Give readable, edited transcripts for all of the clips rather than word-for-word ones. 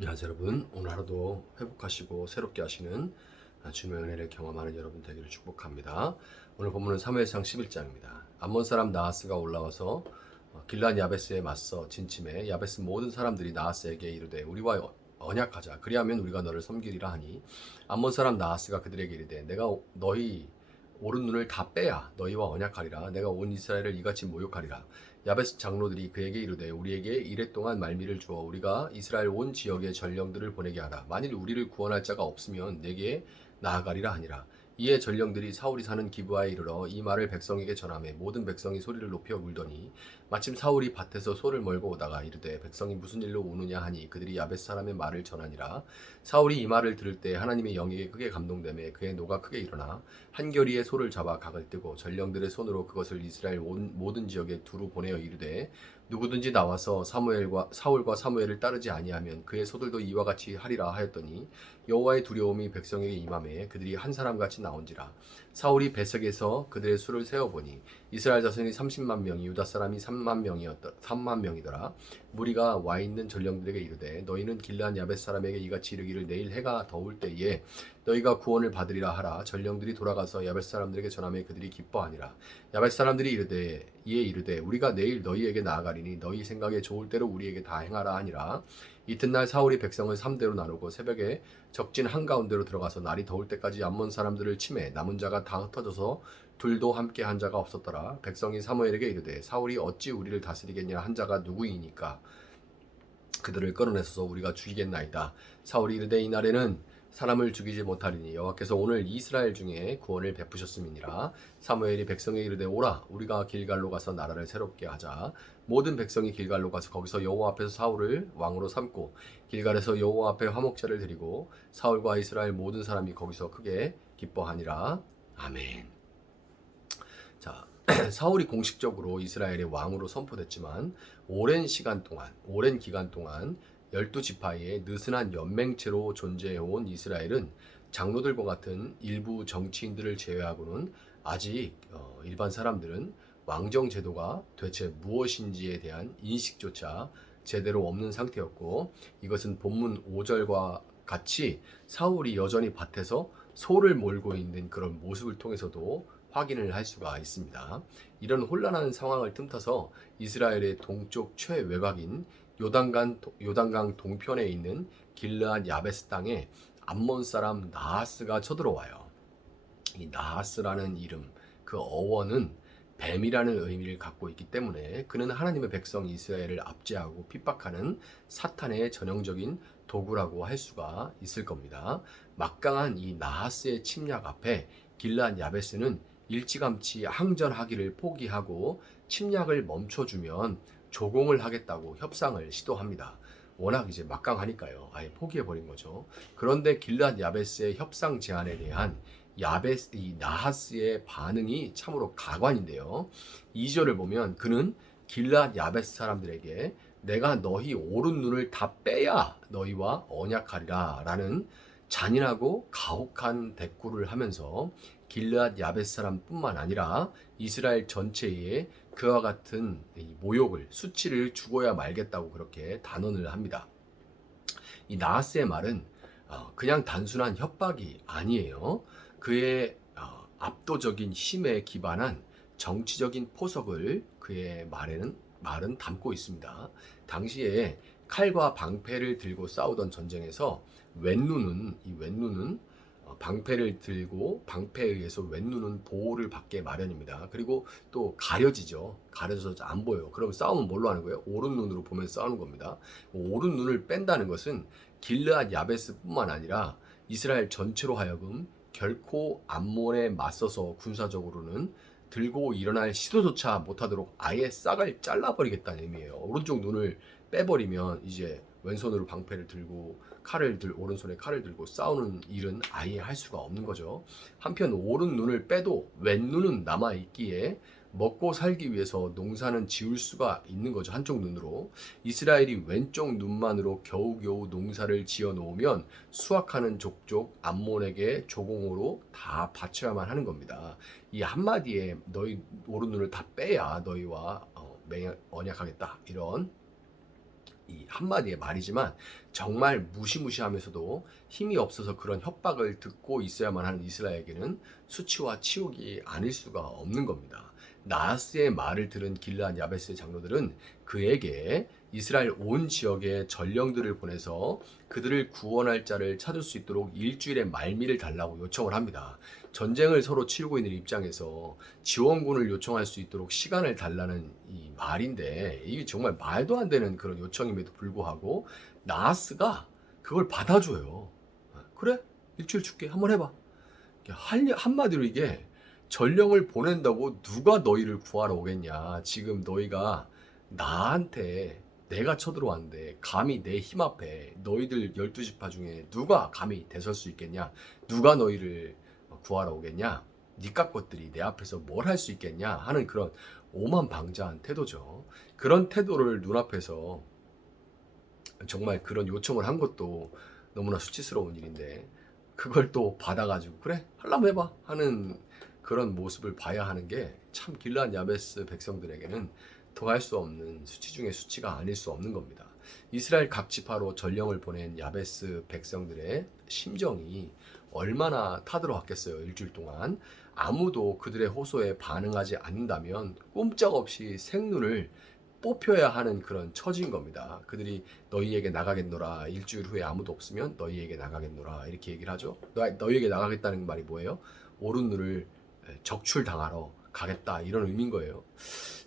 안녕하세요 여러분. 오늘 하루도 회복하시고 새롭게 하시는 주님의 은혜를 경험하는 여러분 되기를 축복합니다. 오늘 본문은 사무엘상 11장입니다. 암몬 사람 나하스가 올라와서 길르앗 야베스에 맞서 진침해 야베스 모든 사람들이 나하스에게 이르되 우리와 언약하자. 그리하면 우리가 너를 섬기리라 하니 암몬 사람 나하스가 그들에게 이르되 내가 너희 오른 눈을 다 빼야 너희와 언약하리라. 내가 온 이스라엘을 이같이 모욕하리라. 야베스 장로들이 그에게 이르되 우리에게 이랫동안 말미를 주어 우리가 이스라엘 온 지역에 전령들을 보내게 하라. 만일 우리를 구원할 자가 없으면 내게 나아가리라 하니라. 이에 전령들이 사울이 사는 기브아에 이르러 이 말을 백성에게 전하매 모든 백성이 소리를 높여 울더니 마침 사울이 밭에서 소를 몰고 오다가 이르되 백성이 무슨 일로 우느냐 하니 그들이 야베스 사람의 말을 전하니라. 사울이 이 말을 들을 때 하나님의 영에게 크게 감동되매 그의 노가 크게 일어나 한결이의 소를 잡아 각을 뜨고 전령들의 손으로 그것을 이스라엘 모든 지역에 두루 보내어 이르되 누구든지 나와서 사울과 사무엘을 따르지 아니하면 그의 소들도 이와 같이 하리라 하였더니 여호와의 두려움이 백성에게 임하매 그들이 한 사람같이 나온지라. 사울이 베색에서 그들의 수를 세어보니 이스라엘 자손이 30만 명이 유다 사람이 3만 명이더라. 무리가 와 있는 전령들에게 이르되 너희는 길르앗 야베스 사람에게 이같이 이르기를 내일 해가 더울 때에 너희가 구원을 받으리라 하라. 전령들이 돌아가서 야베스 사람들에게 전하매 그들이 기뻐하니라. 야베스 사람들이 이르되 우리가 내일 너희에게 나아가리니 너희 생각에 좋을 대로 우리에게 다 행하라 하니라. 이튿날 사울이 백성을 3대로 나누고 새벽에 적진 한가운데로 들어가서 날이 더울 때까지 암몬 사람들을 치매 남은 자가 다 흩어져서 둘도 함께 한 자가 없었더라. 백성이 사무엘에게 이르되 사울이 어찌 우리를 다스리겠냐 한 자가 누구이니까 그들을 끌어내서서 우리가 죽이겠나이다. 사울이 이르되 이날에는 사람을 죽이지 못하리니 여호와께서 오늘 이스라엘 중에 구원을 베푸셨음이니라. 사무엘이 백성에게 이르되 오라 우리가 길갈로 가서 나라를 새롭게 하자. 모든 백성이 길갈로 가서 거기서 여호와 앞에서 사울을 왕으로 삼고 길갈에서 여호와 앞에 화목제를 드리고 사울과 이스라엘 모든 사람이 거기서 크게 기뻐하니라. 아멘. 자, 사울이 공식적으로 이스라엘의 왕으로 선포됐지만 오랜 기간 동안 12지파의 느슨한 연맹체로 존재해온 이스라엘은 장로들과 같은 일부 정치인들을 제외하고는 아직 일반 사람들은 왕정 제도가 대체 무엇인지에 대한 인식조차 제대로 없는 상태였고 이것은 본문 5절과 같이 사울이 여전히 밭에서 소를 몰고 있는 그런 모습을 통해서도 확인을 할 수가 있습니다. 이런 혼란한 상황을 틈타서 이스라엘의 동쪽 최외곽인 요단강 동편에 있는 길르앗 야베스 땅에 암몬 사람 나하스가 쳐들어와요. 이 나하스라는 이름, 그 어원은 뱀이라는 의미를 갖고 있기 때문에 그는 하나님의 백성 이스라엘을 압제하고 핍박하는 사탄의 전형적인 도구라고 할 수가 있을 겁니다. 막강한 이 나하스의 침략 앞에 길르앗 야베스는 일찌감치 항전하기를 포기하고 침략을 멈춰주면 조공을 하겠다고 협상을 시도합니다. 워낙 이제 막강하니까요. 아예 포기해버린 거죠. 그런데 길르앗 야베스의 협상 제안에 대한 이 나하스의 반응이 참으로 가관인데요. 2절을 보면 그는 길르앗 야베스 사람들에게 내가 너희 오른 눈을 다 빼야 너희와 언약하리라 라는 잔인하고 가혹한 대꾸를 하면서 길르앗 야베스 사람뿐만 아니라 이스라엘 전체에 그와 같은 모욕을 수치를 주고야 말겠다고 그렇게 단언을 합니다. 이 나하스의 말은 그냥 단순한 협박이 아니에요. 그의 압도적인 힘에 기반한 정치적인 포석을 그의 말은 담고 있습니다. 당시에 칼과 방패를 들고 싸우던 전쟁에서 왼눈은 방패를 들고 방패에 의해서 왼눈은 보호를 받게 마련입니다. 그리고 또 가려져서 안 보여요. 그럼 싸움은 뭘로 하는 거예요? 오른 눈으로 보면서 싸우는 겁니다. 오른 눈을 뺀다는 것은 길르앗 야베스뿐만 아니라 이스라엘 전체로 하여금 결코 암몬에 맞서서 군사적으로는 들고 일어날 시도조차 못하도록 아예 싹을 잘라버리겠다는 의미예요. 오른쪽 눈을 빼버리면 이제 왼손으로 방패를 들고 오른손에 칼을 들고 싸우는 일은 아예 할 수가 없는 거죠. 한편 오른 눈을 빼도 왼눈은 남아 있기에 먹고 살기 위해서 농사는 지을 수가 있는 거죠. 한쪽 눈으로. 이스라엘이 왼쪽 눈만으로 겨우겨우 농사를 지어 놓으면 수확하는 족족 암몬에게 조공으로 다 바쳐야만 하는 겁니다. 이 한마디에 너희 오른 눈을 다 빼야 너희와 언약하겠다. 이런 이 한마디의 말이지만 정말 무시무시하면서도 힘이 없어서 그런 협박을 듣고 있어야만 하는 이스라엘에게는 수치와 치욕이 아닐 수가 없는 겁니다. 나하스의 말을 들은 길르앗 야베스의 장로들은 그에게 이스라엘 온 지역에 전령들을 보내서 그들을 구원할 자를 찾을 수 있도록 일주일의 말미를 달라고 요청을 합니다. 전쟁을 서로 치르고 있는 입장에서 지원군을 요청할 수 있도록 시간을 달라는 이 말인데, 이게 정말 말도 안 되는 그런 요청임에도 불구하고 나하스가 그걸 받아줘요. 그래? 일주일 줄게. 한번 해봐. 한마디로 이게 전령을 보낸다고 누가 너희를 구하러 오겠냐. 지금 너희가 나한테 내가 쳐들어왔는데 감히 내 힘 앞에 너희들 12지파 중에 누가 감히 대설 수 있겠냐. 누가 너희를 구하러 오겠냐. 니값 것들이 내 앞에서 뭘 할 수 있겠냐 하는 그런 오만방자한 태도죠. 그런 태도를 눈앞에서 정말 그런 요청을 한 것도 너무나 수치스러운 일인데, 그걸 또 받아가지고 그래 하려면 해봐 하는 그런 모습을 봐야 하는 게 참 길르앗 야베스 백성들에게는 더할 수 없는 수치 중에 수치가 아닐 수 없는 겁니다. 이스라엘 각 지파로 전령을 보낸 야베스 백성들의 심정이 얼마나 타들어왔겠어요. 일주일 동안 아무도 그들의 호소에 반응하지 않는다면 꼼짝없이 생눈을 뽑혀야 하는 그런 처지인 겁니다. 그들이 너희에게 나가겠노라, 일주일 후에 아무도 없으면 너희에게 나가겠노라 이렇게 얘기를 하죠. 너희에게 나가겠다는 말이 뭐예요? 오른 눈을 적출당하러 가겠다 이런 의미인 거예요.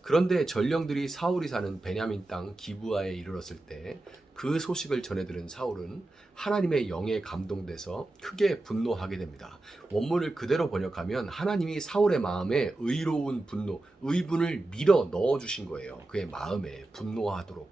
그런데 전령들이 사울이 사는 베냐민 땅 기브아에 이르렀을 때 그 소식을 전해 들은 사울은 하나님의 영에 감동돼서 크게 분노하게 됩니다. 원문을 그대로 번역하면 하나님이 사울의 마음에 의로운 분노, 의분을 밀어 넣어 주신 거예요. 그의 마음에 분노하도록.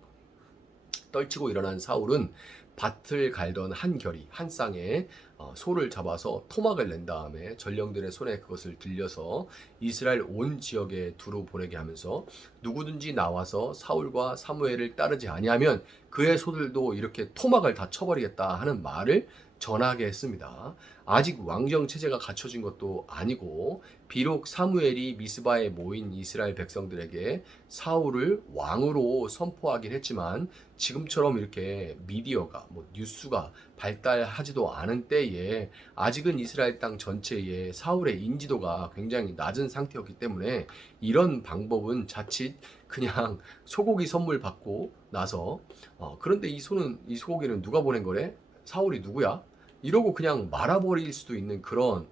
떨치고 일어난 사울은 밭을 갈던 한 결이 한 쌍에 소를 잡아서 토막을 낸 다음에 전령들의 손에 그것을 들려서 이스라엘 온 지역에 두루 보내게 하면서 누구든지 나와서 사울과 사무엘을 따르지 아니하면 그의 소들도 이렇게 토막을 다 쳐버리겠다 하는 말을 전하게 했습니다. 아직 왕정 체제가 갖춰진 것도 아니고 비록 사무엘이 미스바에 모인 이스라엘 백성들에게 사울을 왕으로 선포하긴 했지만 지금처럼 이렇게 미디어가 뉴스가 발달하지도 않은 때에 아직은 이스라엘 땅 전체에 사울의 인지도가 굉장히 낮은 상태였기 때문에 이런 방법은 자칫 그냥 소고기 선물 받고 나서 그런데 이 소고기는 누가 보낸 거래? 사울이 누구야? 이러고 그냥 말아버릴 수도 있는 그런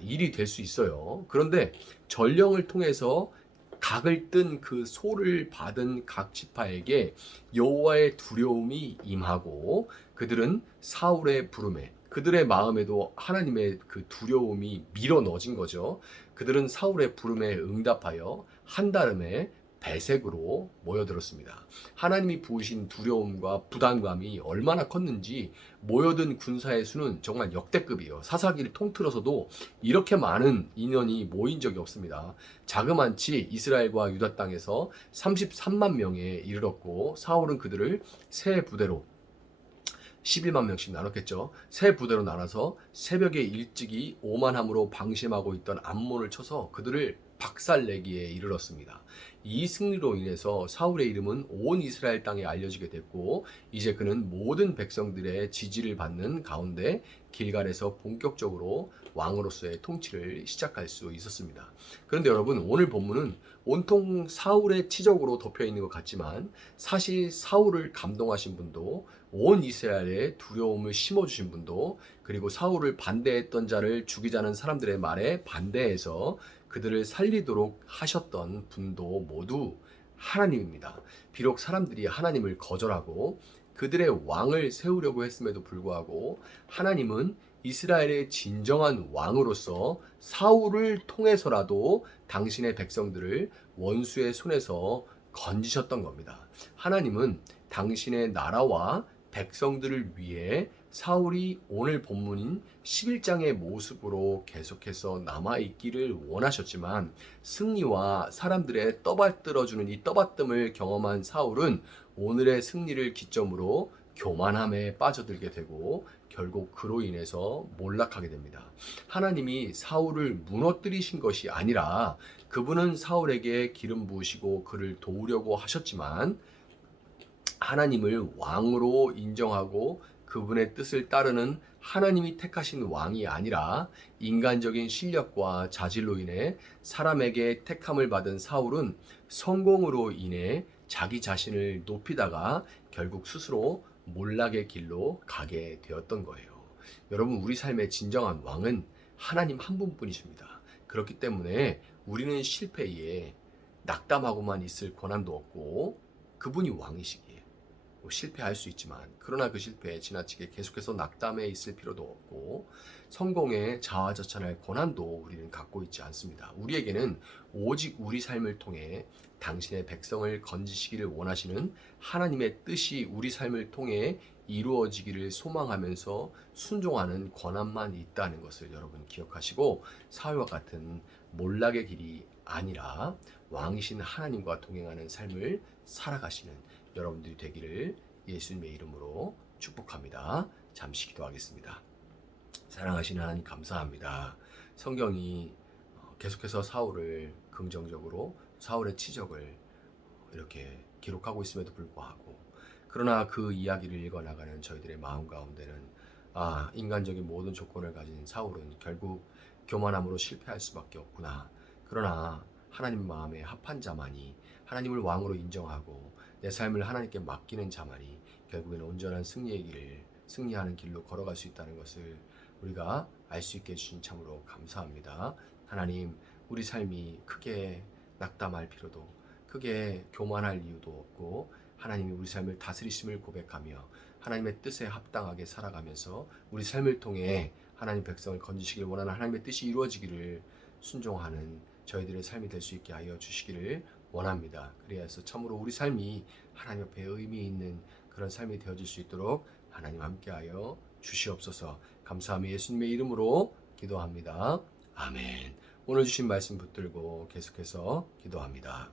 일이 될 수 있어요. 그런데 전령을 통해서 각을 뜬 그 소를 받은 각 지파에게 여호와의 두려움이 임하고 그들은 사울의 부름에 그들의 마음에도 하나님의 그 두려움이 밀어 넣어진 거죠. 그들은 사울의 부름에 응답하여 한달음에 배색으로 모여들었습니다. 하나님이 부으신 두려움과 부담감이 얼마나 컸는지 모여든 군사의 수는 정말 역대급이에요. 사사기를 통틀어서도 이렇게 많은 인원이 모인 적이 없습니다. 자그만치 이스라엘과 유다 땅에서 33만 명에 이르렀고 사울은 그들을 세 부대로 11만 명씩 나눴겠죠. 세 부대로 나눠서 새벽에 일찍이 오만함으로 방심하고 있던 암몬을 쳐서 그들을 박살내기에 이르렀습니다. 이 승리로 인해서 사울의 이름은 온 이스라엘 땅에 알려지게 됐고 이제 그는 모든 백성들의 지지를 받는 가운데 길갈에서 본격적으로 왕으로서의 통치를 시작할 수 있었습니다. 그런데 여러분, 오늘 본문은 온통 사울의 치적으로 덮여 있는 것 같지만 사실 사울을 감동하신 분도 온 이스라엘에 두려움을 심어주신 분도 그리고 사울을 반대했던 자를 죽이자는 사람들의 말에 반대해서 그들을 살리도록 하셨던 분도 모두 하나님입니다. 비록 사람들이 하나님을 거절하고 그들의 왕을 세우려고 했음에도 불구하고 하나님은 이스라엘의 진정한 왕으로서 사울을 통해서라도 당신의 백성들을 원수의 손에서 건지셨던 겁니다. 하나님은 당신의 나라와 백성들을 위해 사울이 오늘 본문인 11장의 모습으로 계속해서 남아있기를 원하셨지만 승리와 사람들의 떠받들어주는 이 떠받듦을 경험한 사울은 오늘의 승리를 기점으로 교만함에 빠져들게 되고 결국 그로 인해서 몰락하게 됩니다. 하나님이 사울을 무너뜨리신 것이 아니라 그분은 사울에게 기름 부으시고 그를 도우려고 하셨지만 하나님을 왕으로 인정하고 그분의 뜻을 따르는 하나님이 택하신 왕이 아니라 인간적인 실력과 자질로 인해 사람에게 택함을 받은 사울은 성공으로 인해 자기 자신을 높이다가 결국 스스로 몰락의 길로 가게 되었던 거예요. 여러분, 우리 삶의 진정한 왕은 하나님 한 분뿐이십니다. 그렇기 때문에 우리는 실패에 낙담하고만 있을 권한도 없고 그분이 왕이시기에 실패할 수 있지만, 그러나 그 실패에 지나치게 계속해서 낙담해 있을 필요도 없고 성공에 자화자찬할 권한도 우리는 갖고 있지 않습니다. 우리에게는 오직 우리 삶을 통해 당신의 백성을 건지시기를 원하시는 하나님의 뜻이 우리 삶을 통해 이루어지기를 소망하면서 순종하는 권한만 있다는 것을 여러분 기억하시고, 사울과 같은 몰락의 길이 아니라 왕이신 하나님과 동행하는 삶을 살아가시는 여러분들이 되기를 예수님의 이름으로 축복합니다. 잠시 기도하겠습니다. 사랑하시는 하나님, 감사합니다. 성경이 계속해서 사울을 긍정적으로, 사울의 치적을 이렇게 기록하고 있음에도 불구하고, 그러나 그 이야기를 읽어나가는 저희들의 마음 가운데는 인간적인 모든 조건을 가진 사울은 결국 교만함으로 실패할 수밖에 없구나. 그러나 하나님 마음에 합한 자만이, 하나님을 왕으로 인정하고 내 삶을 하나님께 맡기는 자만이 결국에는 온전한 승리하는 길로 걸어갈 수 있다는 것을 우리가 알 수 있게 해주신 참으로 감사합니다. 하나님, 우리 삶이 크게 낙담할 필요도, 크게 교만할 이유도 없고, 하나님이 우리 삶을 다스리심을 고백하며 하나님의 뜻에 합당하게 살아가면서 우리 삶을 통해 하나님 백성을 건지시길 원하는 하나님의 뜻이 이루어지기를 순종하는 저희들의 삶이 될 수 있게 하여 주시기를 원합니다. 그래서 참으로 우리 삶이 하나님 앞에 의미 있는 그런 삶이 되어질 수 있도록 하나님 함께하여 주시옵소서. 감사하며 예수님의 이름으로 기도합니다. 아멘. 오늘 주신 말씀 붙들고 계속해서 기도합니다.